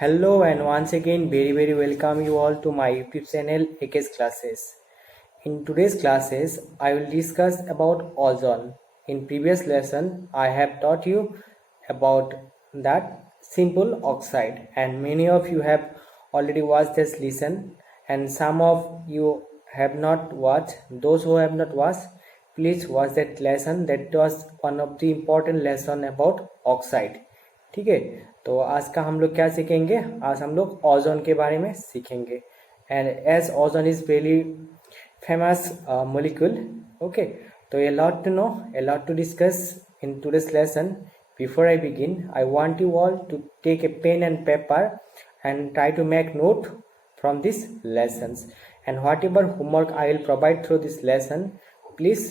Hello and once again very welcome you all to my YouTube channel AK's classes. In today's classes I will discuss about ozone. In previous lesson I have taught you about that simple oxide and many of you have already watched this lesson and some of you have not watched. Those who have not watched, please watch that lesson. That was one of the important lesson about oxide. ठीक है, तो आज का हम लोग क्या सीखेंगे? आज हम लोग ओजोन के बारे में सीखेंगे. And as ozone is very famous molecule. Okay, so a lot to know, a lot to discuss in today's lesson. Before I begin, I want you all to take a pen and paper and try to make note from these lessons, and whatever homework I will provide through this lesson, please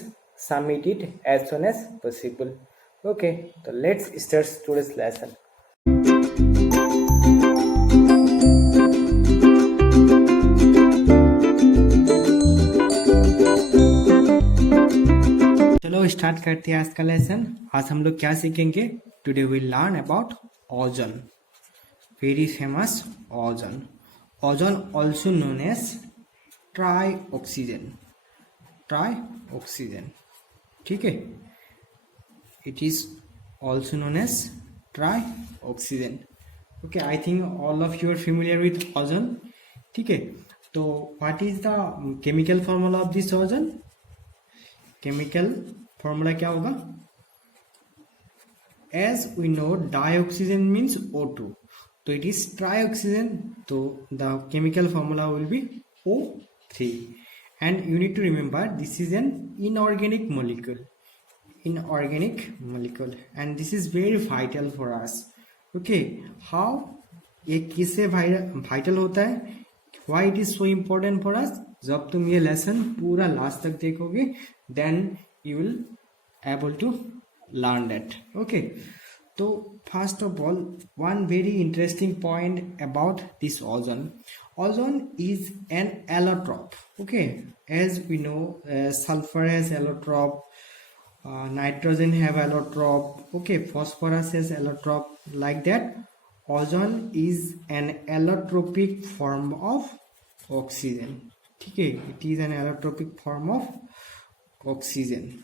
submit it as soon as possible. Okay, so let's start today's lesson. चलो start करते हैं आज का lesson. आज हम लोग क्या सीखेंगे? Today we learn about ozone, very famous ozone. Ozone also known as trioxygen. ठीक है, it is also known as trioxygen. Okay, I think all of you are familiar with ozone. ठीक है, तो what is the chemical formula of this ozone? Chemical formula क्या होगा? As we know, dioxygen means O2, तो it is trioxygen, तो the chemical formula will be O3. And you need to remember this is an inorganic molecule, and this is very vital for us. Okay, how ये किससे vital होता है? Why it is so important for us? जब तुम ये lesson पूरा last तक देखोगे, then you will able to learn that. Okay, so first of all, one very interesting point about this ozone. Ozone is an allotrope. Okay, as we know, sulfur has allotrope, nitrogen have allotrope. Okay, phosphorus has allotrope. Like that, ozone is an allotropic form of oxygen. ठीक है, it is an allotropic form of oxygen.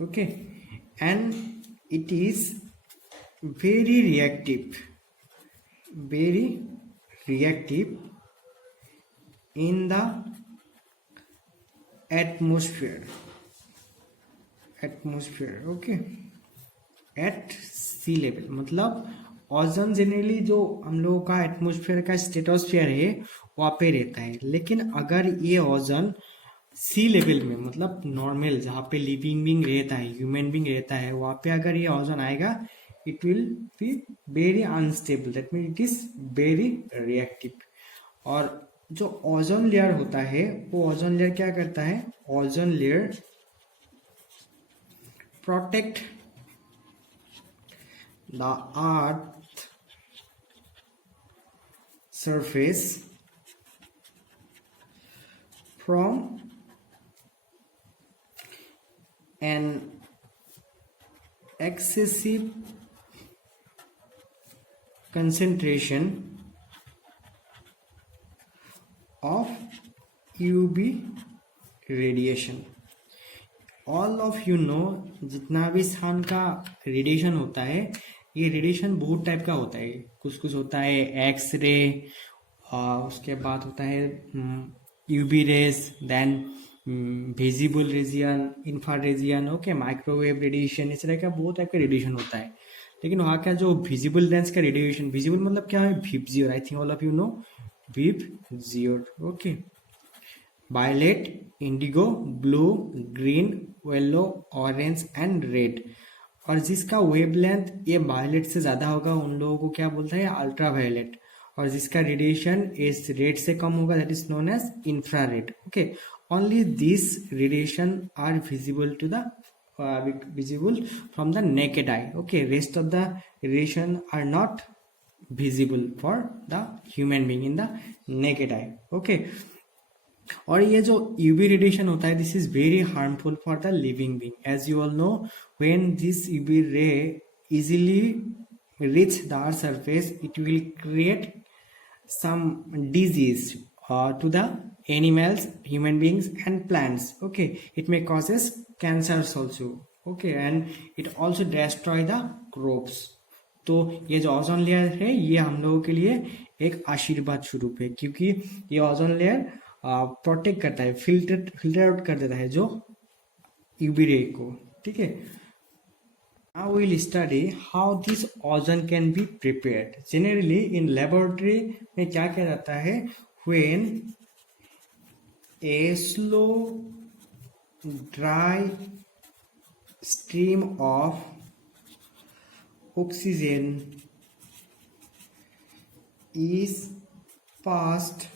Okay, and it is very reactive in the atmosphere. Okay, at sea level, मतलब ozone generally जो हम लोगों का atmosphere का stratosphere है वहाँ पे रहता है, लेकिन अगर ये ओजोन सी लेवल में, मतलब नॉर्मल जहाँ पे लिविंग बीइंग रहता है, ह्यूमन बीइंग रहता है, वहाँ पे अगर ये ओजोन आएगा, it will be very unstable. That mean it is very reactive. और जो ओजोन लेयर होता है, वो ओजोन लेयर क्या करता है? Ozone layer protect the earth surface from an excessive concentration of UV radiation. All of you know, जितना भी सन का रेडिएशन होता है, ये रेडिएशन बहुत टाइप का होता है. कुछ होता है एक्स रे, उसके बाद होता है UV rays, then visible radiation, infrared radiation, okay, microwave radiation, इस तरह का बहुत टाइप का रेडिएशन होता है. लेकिन वहाँ का जो विजिबल रेंज का रेडिएशन, विजिबल मतलब क्या है? VIBGYOR. I think all of you know VIBGYOR. Okay, violet, indigo, blue, green, yellow, orange and red. और जिसका वेवलेंथ ये वायलेट से ज़्यादा होगा उन लोगों को क्या बोलता है? Ultraviolet. और जिसका रेडिएशन इस रेड से कम होगा, that is known as infrared. Okay, only this radiation are visible to the visible from the naked eye. Okay, rest of the radiation are not visible for the human being in the naked eye. Okay, और ये जो UV radiation होता है, this is very harmful for the living being. As you all know, when this UV ray easily reach the Earth's surface, it will create some disease to the animals, human beings and plants. Okay, it may causes cancers also. Okay, and it also destroy the crops. तो ये जो ozone layer है ये हम लोगों के लिए एक आशीर्वाद स्वरूप है, क्योंकि ये ओजोन लेयर प्रोटेक्ट करता है, फिल्टर आउट कर देता है जो यूवी रे को. ठीक है. Now we will study how this ozone can be prepared. Generally in laboratory में क्या किया जाता है, when a slow dry stream of oxygen is passed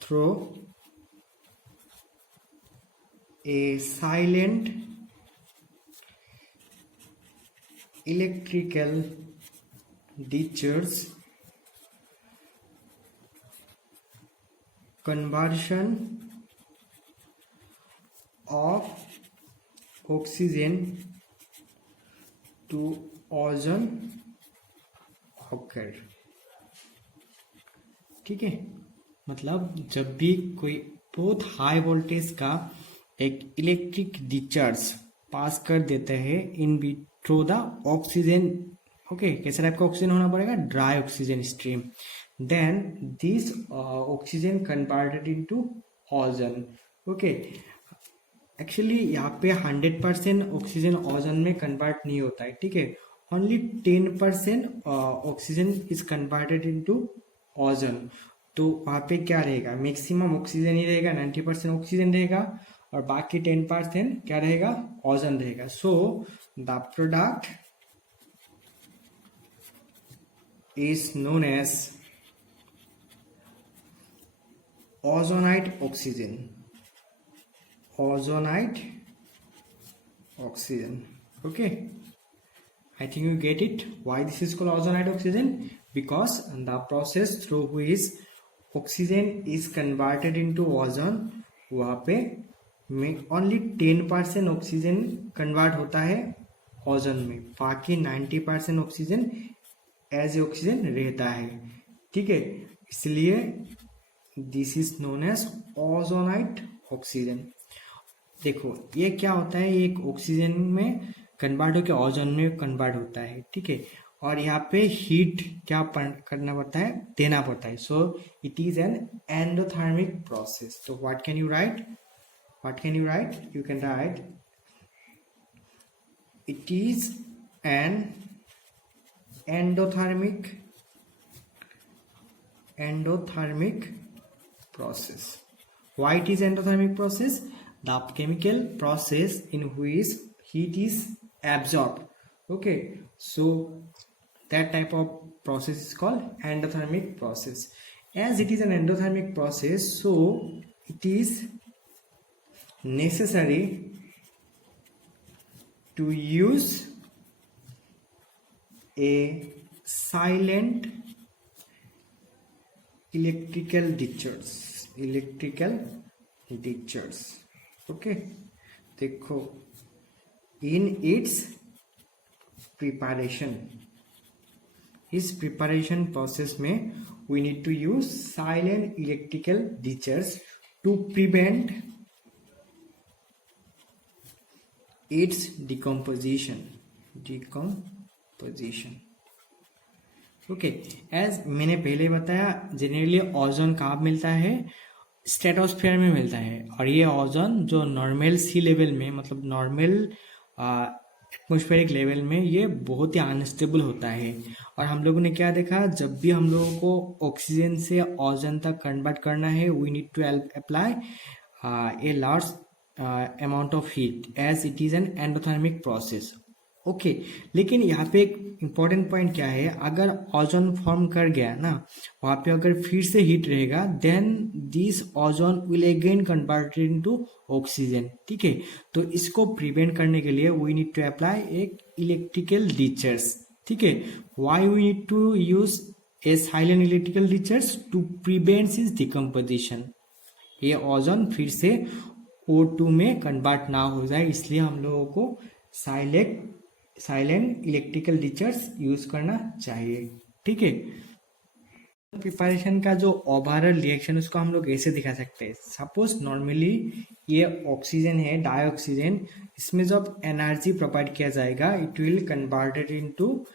through a silent electrical ditches, conversion of oxygen to ozone occur. ठीक है. मतलब जब भी कोई बहुत हाई वोल्टेज का एक इलेक्ट्रिक डिस्चार्ज पास कर देते हैं in through the oxygen. Okay, कैसे टाइप का ऑक्सीजन होना पड़ेगा, dry oxygen stream. Then this oxygen converted into ozone. Okay, actually यहाँ पे 100% ऑक्सीजन ओजोन में कन्वर्ट नहीं होता है. ठीक है, only 10% oxygen is converted into ozone. तो वहाँ पे क्या रहेगा, मैक्सिमम ऑक्सीजन ही रहेगा, 90% ऑक्सीजन रहेगा और बाकी 10% क्या रहेगा, ओजोन रहेगा. So the product is known as ozonite oxygen. Ozonite oxygen. Okay, I think you get it why this is called ozonite oxygen, because the process through which oxygen is converted into ozone, वहाँ पे only 10% oxygen convert होता है ozone में, बाकी 90% oxygen as A oxygen रहता है. ठीक है, इसलिए this is known as ozonite oxygen. देखो ये क्या होता है, एक ऑक्सीजन में कन्वर्ट होकर ओजोन में कन्वर्ट होता है. ठीक है, और यहाँ पे हीट क्या करना पड़ता है, देना पड़ता है. So it is an endothermic process. तो what can you write, you can write it is an endothermic process. Why it is endothermic process? The chemical process in which heat is absorbed. Okay, so that type of process is called endothermic process. As it is an endothermic process, so it is necessary to use a silent electrical ditchers. Okay, देखो in its preparation, इस preparation process में we need to use silent electrical ditchers to prevent its decomposition. Okay, as मैंने पहले बताया, generally ozone कहाँ मिलता है, stratosphere में मिलता है. और ये ओजोन जो नॉर्मल सी लेवल में, मतलब नॉर्मल एटमॉस्फेरिक लेवल में, ये बहुत ही अनस्टेबल होता है. और हम लोगों ने क्या देखा, जब भी हम लोगों को ऑक्सीजन से ओजोन तक कन्वर्ट करना है, we need to apply a large amount of heat as it is an endothermic process. Okay, लेकिन यहाँ पे एक इम्पॉर्टेंट पॉइंट क्या है, अगर ओजोन फॉर्म कर गया ना, वहाँ पे अगर फिर से हीट रहेगा, then this ozone will again converted into oxygen. ठीक है, तो इसको प्रिवेंट करने के लिए वी नीड टू अप्लाई एक इलेक्ट्रिकल डिचर्स. ठीक है, why we need to use a silent electrical discharge, to prevent his decomposition. ये ओजोन फिर से O2 में कन्वर्ट ना हो जाए, इसलिए हम लोगों को silent silent electrical detectors use करना चाहिए। ठीक है, प्रिपरेशन का जो ओवरऑल रिएक्शन उसको हम लोग ऐसे दिखा सकते हैं। सपोज नॉर्मली ये ऑक्सीजन है, डाइऑक्सीजन, इसमें जब एनर्जी प्रोवाइड किया जाएगा it will converted into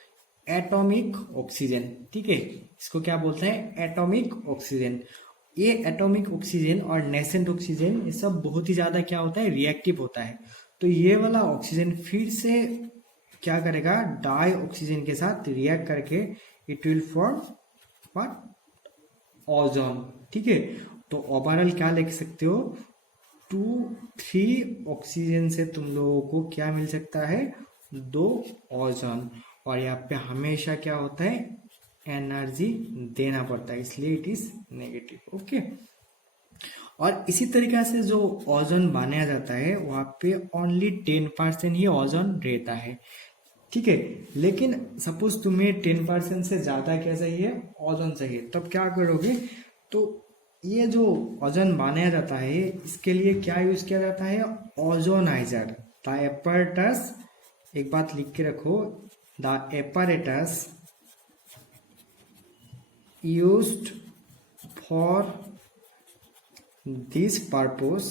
atomic oxygen. ठीक है, इसको क्या बोलते हैं, एटॉमिक ऑक्सीजन। ये एटॉमिक ऑक्सीजन और नेसेंट ऑक्सीजन ये सब बहुत ही ज्यादा क्या होता है, रिएक्टिव होता है। तो ये वाला ऑक्सीजन फिर से क्या करेगा, डाई ऑक्सीजन के साथ रिएक्ट करके it will form what, ozone. ठीक है, तो ओवरऑल क्या लिख सकते हो, 2-3 ऑक्सीजन से तुम लोगों को क्या मिल सकता है, 2 ओजोन। और यहाँ पे हमेशा क्या होता है, एनर्जी देना पड़ता है, इसलिए इट इज नेगेटिव। ओके, और इसी तरीके से जो ओजोन बनाया जाता है वहां पे ओनली 10% ही ओजोन रहता है। ठीक है, लेकिन सपोज तुम्हें 10% से ज्यादा क्या चाहिए, ओजोन चाहिए, तब क्या करोगे, तो ये जो ओजोन बनाया जाता है इसके लिए क्या यूज किया जाता है, ओजोनाइजर। द एपरेटस, एक बात लिख के रखो, the apparatus used for this purpose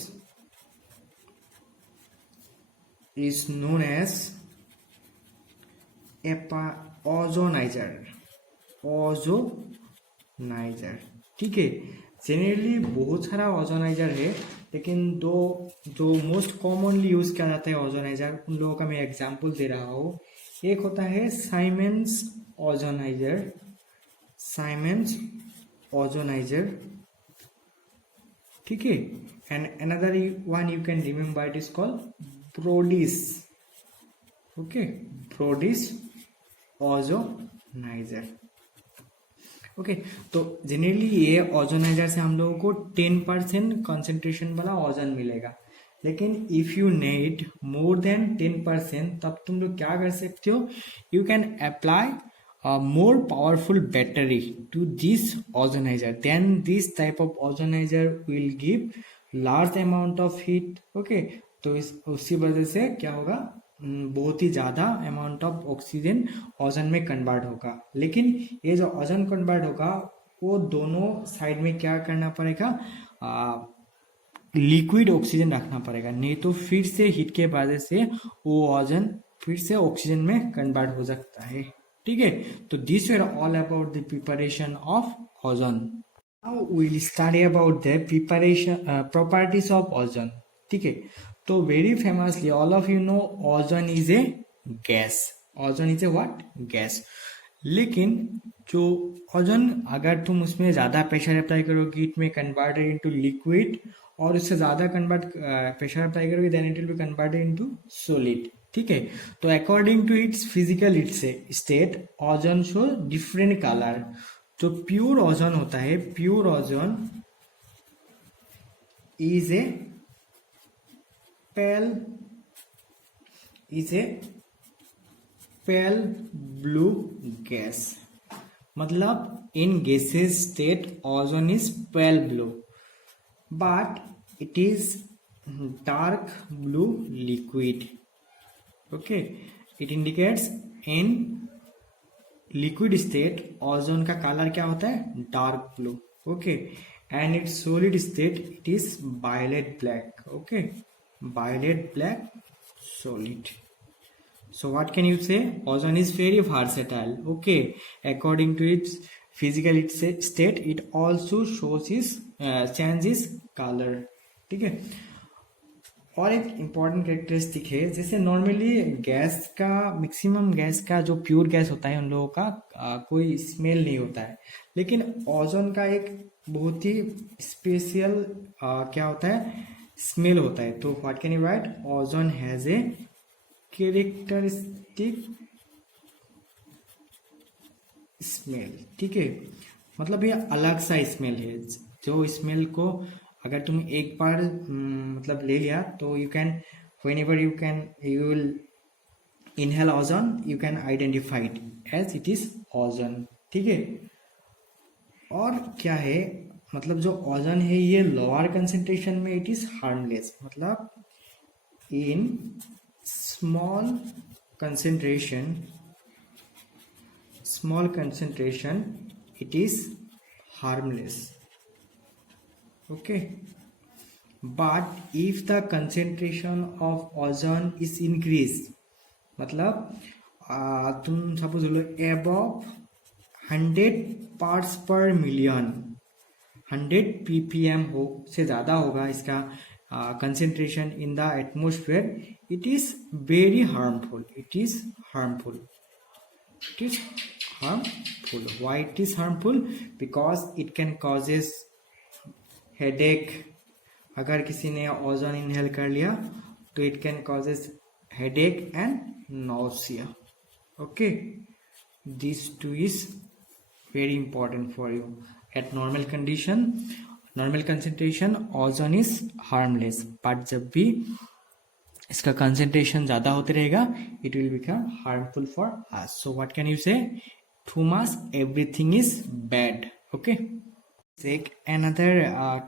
is known as ozoniser. Ozoniser, ठीक है। जनरली बहुत सारा ओजोनाइजर है, लेकिन दो जो मोस्ट कॉमनली यूज किया जाता है ओजोनाइजर, उन लोगों का मैं एग्जांपल दे रहा हूँ। एक होता है साइमंड्स ओजोनाइजर, साइमंड्स ओजोनाइजर, ठीक है। And another one you can remember, it is called Brodie's. Okay, Brodie's ozoniser. Okay, तो जनरली ये ओजोनाइजर से हम लोगों को 10% कंसेंट्रेशन वाला ओजोन मिलेगा, लेकिन if you need more than 10%, तब तुम लोग क्या कर सकते हो, you can apply a more powerful battery to this ozonizer, then this type of ozonizer will give large amount of heat। okay, तो उसी वजह से क्या होगा, बहुत ही ज्यादा अमाउंट ऑफ ऑक्सीजन ओजोन में कन्वर्ट होगा। लेकिन ये जो ओजोन कन्वर्ट होगा वो दोनों साइड में क्या करना पड़ेगा, लिक्विड ऑक्सीजन रखना पड़ेगा, नहीं तो फिर से हीट के वजह से वो ओजोन फिर से ऑक्सीजन में कन्वर्ट हो सकता है। ठीक है, तो this were all about the preparation of ozone. Now we will study about the preparation properties of ozone. ठीक है, तो very famously all of you know ozone is a gas. Ozone is a what, gas. लेकिन जो ozone, अगर तुम उसमें ज्यादा pressure apply करोगे इट में कन्वर्टेड इनटू लिक्विड, और उससे ज्यादा प्रेशर अप्लाई करोगे then it will be converted into solid. ठीक है, तो according to its physical state ozone show different colour. जो प्योर ओजोन होता है, pure ozone is a pale blue gas. मतलब in gases state ozone is pale blue, but it is dark blue liquid. Okay, it indicates in liquid state ozone का colour क्या होता है, dark blue. Okay, and its solid state it is violet black. Okay, violet black solid। So what can you say, ozone is very versatile। okay, according to its physical state it also shows its changes color। ठीक है, और एक important characteristic है, जैसे normally gas का, maximum gas का जो pure gas होता है उन लोगों का कोई स्मेल नहीं होता है, लेकिन ओजोन का एक बहुत ही स्पेशल क्या होता है, स्मेल होता है। तो what can you right, ozone has a characteristic smell. ठीक है, मतलब ये अलग सा स्मेल है, जो स्मेल को अगर तुम एक बार मतलब ले लिया तो you can, whenever you will inhale ozone you can identify it as it is ozone. ठीक है, और क्या है, मतलब जो ओजोन है ये लोअर कंसेंट्रेशन में इट इज हार्मलेस, मतलब in small concentration, small concentration, it is harmless. Okay, but if the concentration of ozone is increased, मतलब तुम सपोज लो above 100 पार्ट्स पर मिलियन, 100 ppm हो से ज़्यादा होगा इसका concentration in the atmosphere, it is very harmful. It is harmful. It is harmful. Why it is harmful? Because it can causes headache. अगर किसी ने ओजोन इनहेल कर लिया तो it can causes headache and nausea. Okay, these two is very important for you. At normal condition, normal concentration, ozone is harmless, but जब भी इसका concentration ज़्यादा होते रहेगा, it will become harmful for us. So what can you say? Too much, everything is bad. Okay. Take another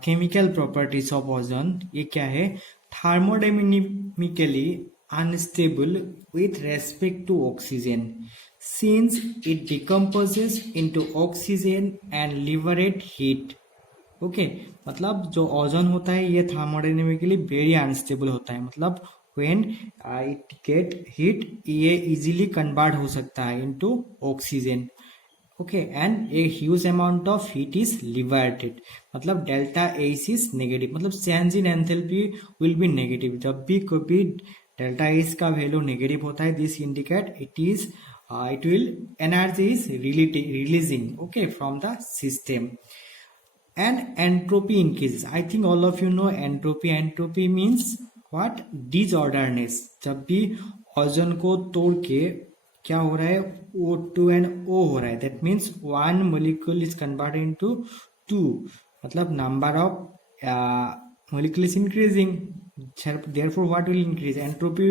chemical properties of ozone. ये क्या है? Thermodynamically unstable with respect to oxygen, since it decomposes into oxygen and liberate heat. Okay मतलब जो ozone होता है ये thermodynamically very unstable होता है, मतलब व्हेन इट गेट हीट ये इजीली कन्वर्ट हो सकता है into oxygen. Okay, and a huge amount of heat is liberated, मतलब डेल्टा एच इज नेगेटिव, मतलब change in enthalpy will be negative. जब भी कोई भी डेल्टा एच का वैल्यू नेगेटिव होता है, this indicate it will energy is releasing, okay, from the system. And entropy increases. I think all of you know entropy. Entropy means what? Disorderness. जब भी ozone को तोड़ के क्या हो रहा है, O2 and O हो रहा है, that means one molecule is converted into two, मतलब number of molecule is increasing, therefore what will increase? Entropy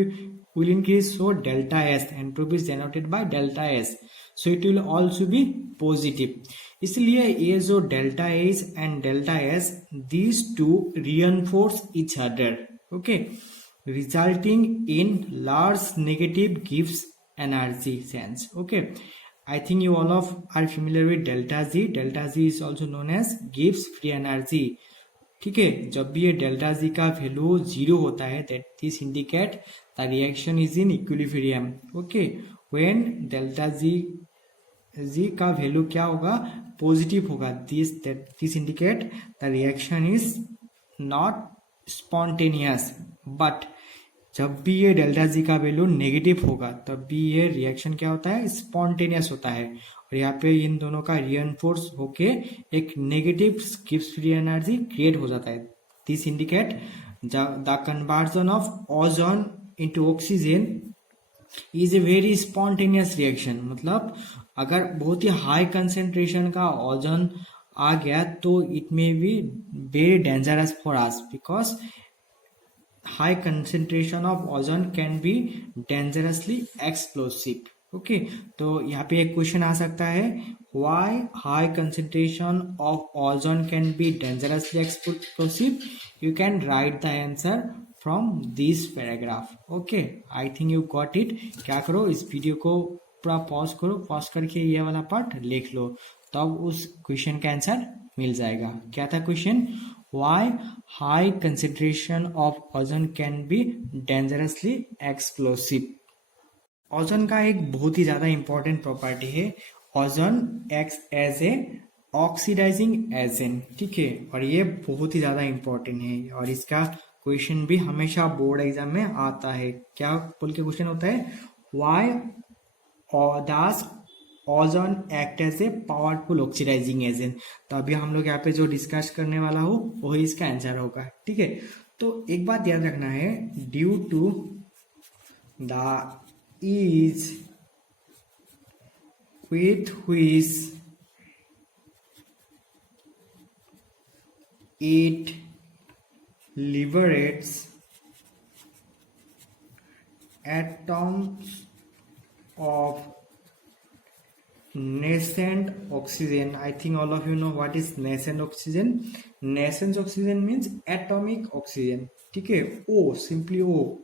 will increase. So delta S, entropy is denoted by delta S, so it will also be positive. इसलिए ये जो delta H and delta S, these two reinforce each other, okay, resulting in large negative gives energy sense. Okay, I think you all of are familiar with delta Z. Delta Z is also known as gives free energy. ठीक है, जब भी ये delta G का value 0 होता है, that this indicate the reaction is in equilibrium. Okay, when delta G का value क्या होगा, पॉजिटिव होगा, this indicate the reaction is not spontaneous. But जब भी ये डेल्टा जी का वैल्यू नेगेटिव होगा तब भी ये रिएक्शन क्या होता है, स्पॉन्टेनियस होता है. और यहाँ पे इन दोनों का रिइंफोर्स होके एक negative gives free energy create हो जाता है. This indicate the conversion of ozone into oxygen is a very spontaneous reaction. मतलब अगर बहुत ही हाई कंसेंट्रेशन का ओजोन आ गया तो it may be very dangerous for us, because high concentration of ozone can be dangerously explosive. Okay, तो यहाँ पे एक क्वेश्चन आ सकता है, why high concentration of ozone can be dangerously explosive? You can write the answer from this paragraph. Okay, I think you got it. क्या करो, इस video को पूरा पॉज करो, पॉज करके ये वाला पार्ट लिख लो, तब उस क्वेश्चन का आंसर मिल जाएगा. क्या था question? Why high concentration of ozone can be dangerously explosive? Ozone का एक बहुत ही ज्यादा इंपॉर्टेंट प्रॉपर्टी है, ozone acts as a oxidising agent. ठीक है, और ये बहुत ही ज्यादा इंपॉर्टेंट है और इसका क्वेश्चन भी हमेशा बोर्ड एग्जाम में आता है. क्या बोल के क्वेश्चन होता है, why does ozone act as a powerful oxidising agent. तो अभी हम लोग यहाँ पे जो डिस्कस करने वाला हो वही इसका आंसर होगा. ठीक है, तो एक बात याद रखना है, due to the ease with which it liberates atoms of nascent oxygen. I think all of you know what is nascent oxygen. Nascent oxygen means atomic oxygen. ठीक है, O, simply O.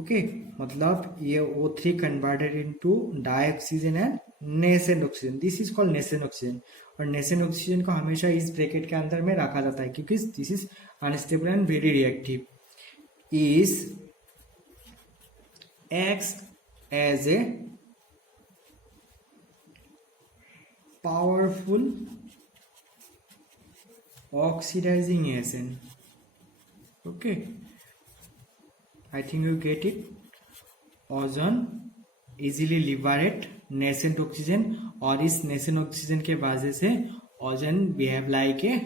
ओके मतलब ये O3 converted into dioxygen and nascent oxygen, this is called nascent oxygen. और nascent oxygen को हमेशा इस bracket के अंदर में रखा जाता है क्योंकि this is unstable and very reactive, is acts as a powerful oxidizing agent. Okay, I think you get it. Ozone easily liberate nascent oxygen और इस nascent oxygen के वजह से ozone behave like a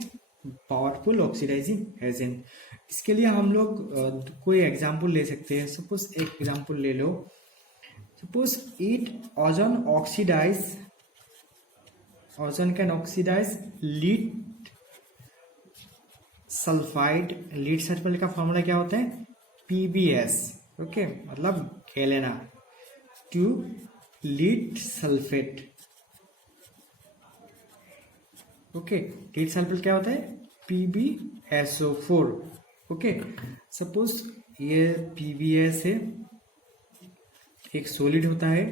powerful oxidizing agent. इसके लिए हम लोग कोई एग्जाम्पल ले सकते हैं। सपोज एक एग्जाम्पल ले लो, suppose it ozone oxidise, ozone can oxidise lead sulphide. Lead sulphide का फॉर्मूला क्या होता है? PbS। ओके मतलब galena to lead sulphate. Okay lead sulphate क्या होता है? PbSO4। ओके सपोज ये PbS है, एक सॉलिड होता है,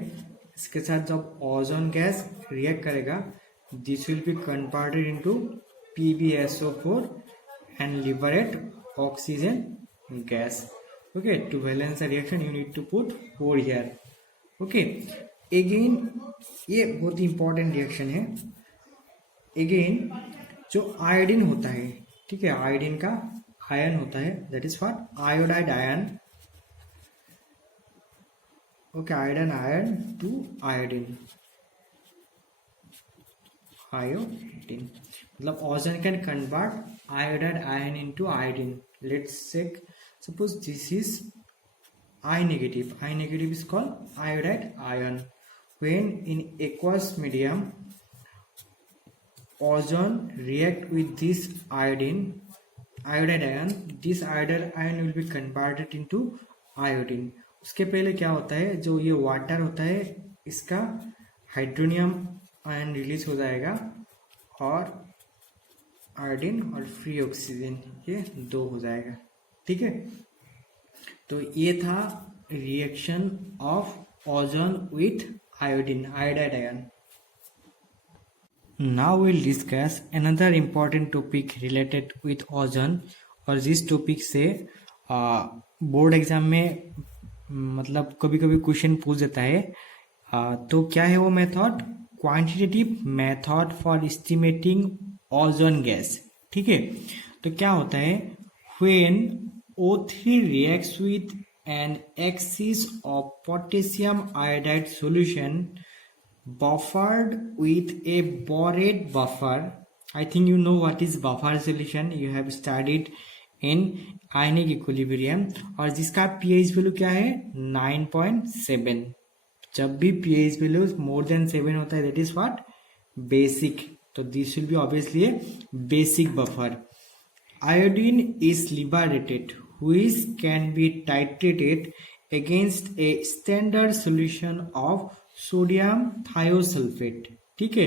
इसके साथ जब ओजोन गैस रिएक्ट करेगा this will be converted into PbSO4 and liberate oxygen gas. Okay, to balance the reaction you need to put 4 here. Okay, again ये बहुत ही important reaction है। again जो आयोडीन होता है, ठीक है, आयोडीन का आयन होता है, that is what iodide ion. Okay, iodine ion to iodine, iodine मतलब oxygen can convert iodide ion into iodine. Let's check, suppose this is I negative. I negative is called iodide ion. When in aqueous medium ozone react with this iodide ion, this iodide ion will be converted into iodine. उसके पहले क्या होता है, जो ये water होता है इसका हाइड्रोनियम आयन रिलीज हो जाएगा और आयोडीन और फ्री ऑक्सीजन ये 2 हो जाएगा। ठीक है, तो ये था reaction of ozone with iodine, iodide ion. Now will discuss another important topic related with ozone. और जिस टॉपिक से बोर्ड एग्जाम में मतलब कभी कभी क्वेश्चन पूछ देता है, तो क्या है वो method? Quantitative method for estimating ozone gas. ठीक है, तो क्या होता है, when O3 reacts with an excess of potassium iodide solution buffered with a borate buffer. I think you know what is buffer solution, you have studied in ionic equilibrium, और जिसका pH value क्या है? 9.7। जब भी pH value more than 7 होता है, that is what? Basic. तो this will be obviously a basic buffer. Iodine is liberated which can be titrated against a standard solution of sodium thiosulphate. ठीक है,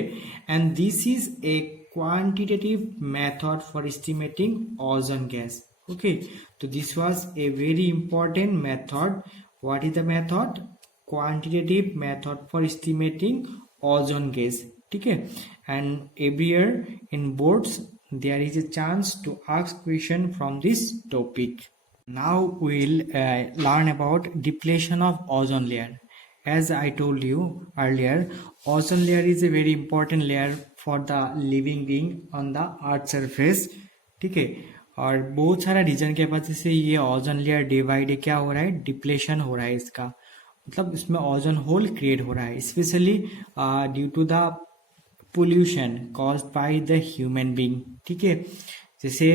and this is a quantitative method for estimating ozone gas. Okay, तो this was a very important method. What is the method? Quantitative method for estimating ozone gas. ठीक है, and every year in boards there is a chance to ask question from this topic. Now we'll learn about depletion of ozone layer. As I told you earlier, ozone layer is a very important layer for the living being on the earth surface. ठीक है, और बहुत सारा reason के वजह से ये ozone layer divide क्या हो रहा है? डिप्लेशन हो रहा है इसका, मतलब इसमें ओजोन होल क्रिएट हो रहा है, specially due to the pollution caused by the human being. ठीक है, जैसे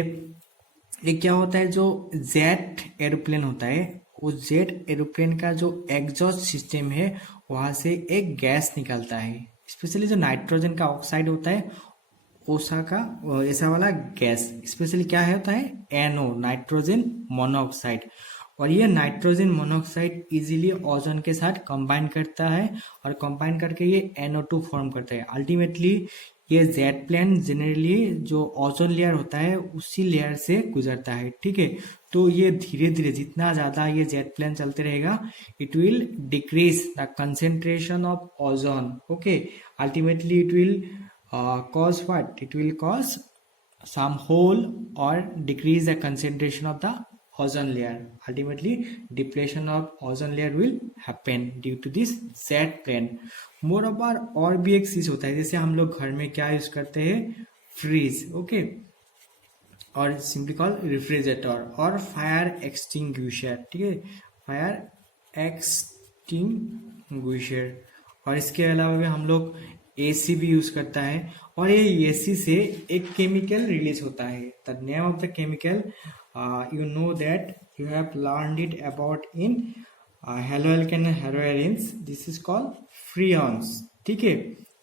एक क्या होता है, जो जेट एरोप्लेन होता है, उस जेट एरोप्लेन का जो एग्जॉस्ट सिस्टम है वहां से एक गैस निकलता है, स्पेशली जो नाइट्रोजन का ऑक्साइड होता है, ऐसा वाला गैस, स्पेशली क्या है होता है? NO, nitrogen monoxide. और ये नाइट्रोजन मोनोऑक्साइड इजीली ओजोन के साथ कंबाइन करता है और कंबाइन करके ये NO2 फॉर्म करता है। अल्टीमेटली ये जेट प्लेन जनरली जो ओजोन लेयर होता है उसी लेयर से गुजरता है, ठीक है। तो ये धीरे धीरे जितना ज्यादा ये जेट प्लेन चलते रहेगा, it will decrease the concentration of ozone, okay. Ultimately it will cause what? It will cause some hole or decrease the concentration of the ozone layer. Ultimately depletion of ozone layer will happen due to this Z plane. Moreover और भी एक चीज होता है, जैसे हम लोग घर में क्या यूज करते हैं, फ्रीज, ओके, और सिंपली कॉल रेफ्रिजरेटर और फायर एक्सटिंग्विशर, ठीक है, फायर एक्सटिंग्विशर। और इसके अलावा भी हम लोग एसी भी यूज करता है, और ये एसी से एक केमिकल रिलीज होता है। The name of the chemical you know that you have learned it about in haloalkane हेलोएरिन्स, this is called freons, ठीक है।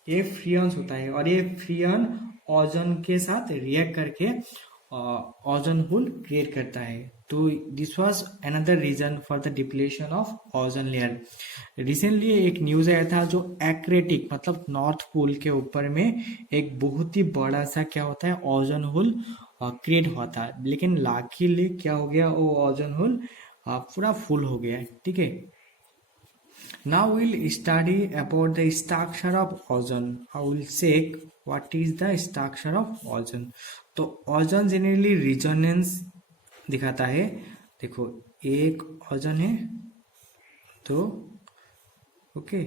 ये फ्रियॉन्स होता है और ये फ्रियॉन ओजोन के साथ रिएक्ट करके ओजोन होल क्रिएट करता है। तो this was another reason for the depletion of ozone layer. Recently एक न्यूज आया था जो एक्रेटिक मतलब नॉर्थ पोल के ऊपर में एक बहुत ही बड़ा सा क्या होता है ओजोन होल क्रिएट हुआ था, लेकिन लाकीली क्या हो गया, वो ओजोन होल पूरा फुल हो गया, ठीक है। Now we'll study about the structure of ozone. I will check what is the structure of ozone. तो ओजोन जनरली रिजोनेंस दिखाता है। देखो एक ओजोन है तो okay,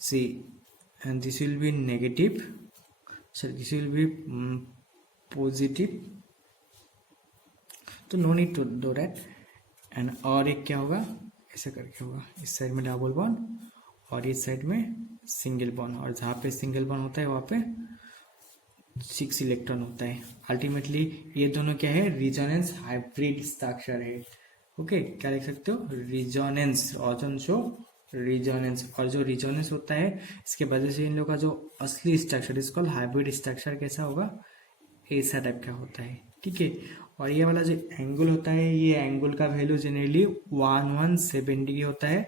see, and this will be negative, so this will be positive, तो no need to do that. And और एक क्या होगा, ऐसे करके होगा, इस साइड में डबल बॉन्ड और इस साइड में सिंगल बॉन्ड, और जहाँ पे सिंगल बॉन्ड होता है वहाँ पे 6 इलेक्ट्रॉन होता है। अल्टीमेटली ये दोनों क्या है, रिजोनेंस हाइब्रिड स्ट्रक्चर है, ओके। क्या लिख सकते हो, रिजोनेंस, ओजोन शो रिजोनेंस। और जो रिजोनेंस होता है इसके वजह से इन लोगों का जो असली स्ट्रक्चर इसको हाइब्रिड स्ट्रक्चर कैसा होगा, ऐसा टाइप का होता है, ठीक है। और ये वाला जो एंगल होता है, ये एंगल का वैल्यू जनरली 117 डिग्री होता है,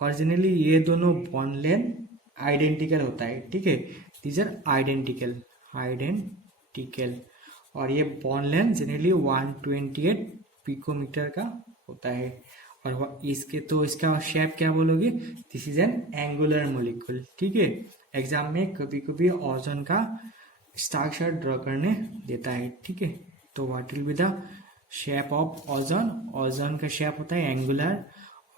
और जनरली ये दोनों बॉन्ड लेंथ आइडेंटिकल होता है, ठीक है। दीज आर आइडेंटिकल, और ये बॉन्ड लेंथ जनरली 128 पिकोमीटर का होता है। और इसके तो इसका शेप क्या बोलोगे, this is an angular molecule, ठीक है। एग्जाम में कभी कभी ओजोन का स्ट्रक्चर ड्रॉ करने देता है, ठीक है। तो what will be the shape of ozone, ozone का शेप होता है एंगुलर,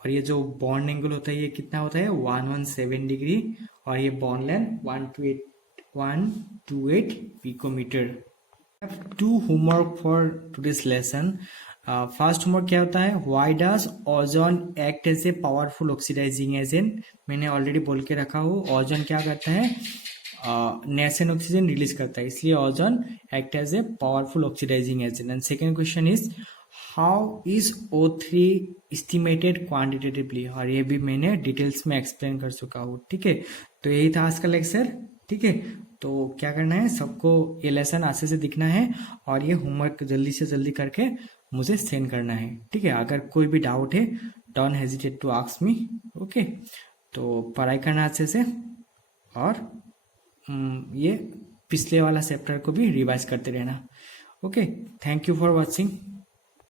और ये जो बॉन्ड एंगल होता है ये कितना होता है 117 डिग्री, और ये bond length 128 picometre. Two homework for today's lesson. First homework क्या होता है, why does ozone act as a powerful oxidising agent. मैंने ऑलरेडी बोल के रखा हूँ, ओजोन क्या करता है, नेसेंट ऑक्सीजन रिलीज करता है, इसलिए ozone act as a powerful oxidising agent. And second question is how is O3 estimated quantitatively, और ये भी मैंने डिटेल्स में एक्सप्लेन कर चुका हूँ, ठीक है। तो यही था आज का लेक्चर, ठीक है। तो क्या करना है, सबको ये लेसन अच्छे से दिखना है और ये होमवर्क जल्दी से जल्दी करके मुझे सेंड करना है, ठीक है। अगर कोई भी डाउट है don't hesitate to ask me, okay. तो पढ़ाई करना अच्छे से, और ये पिछले वाला चैप्टर को भी रिवाइज करते रहना, okay. Thank you for watching.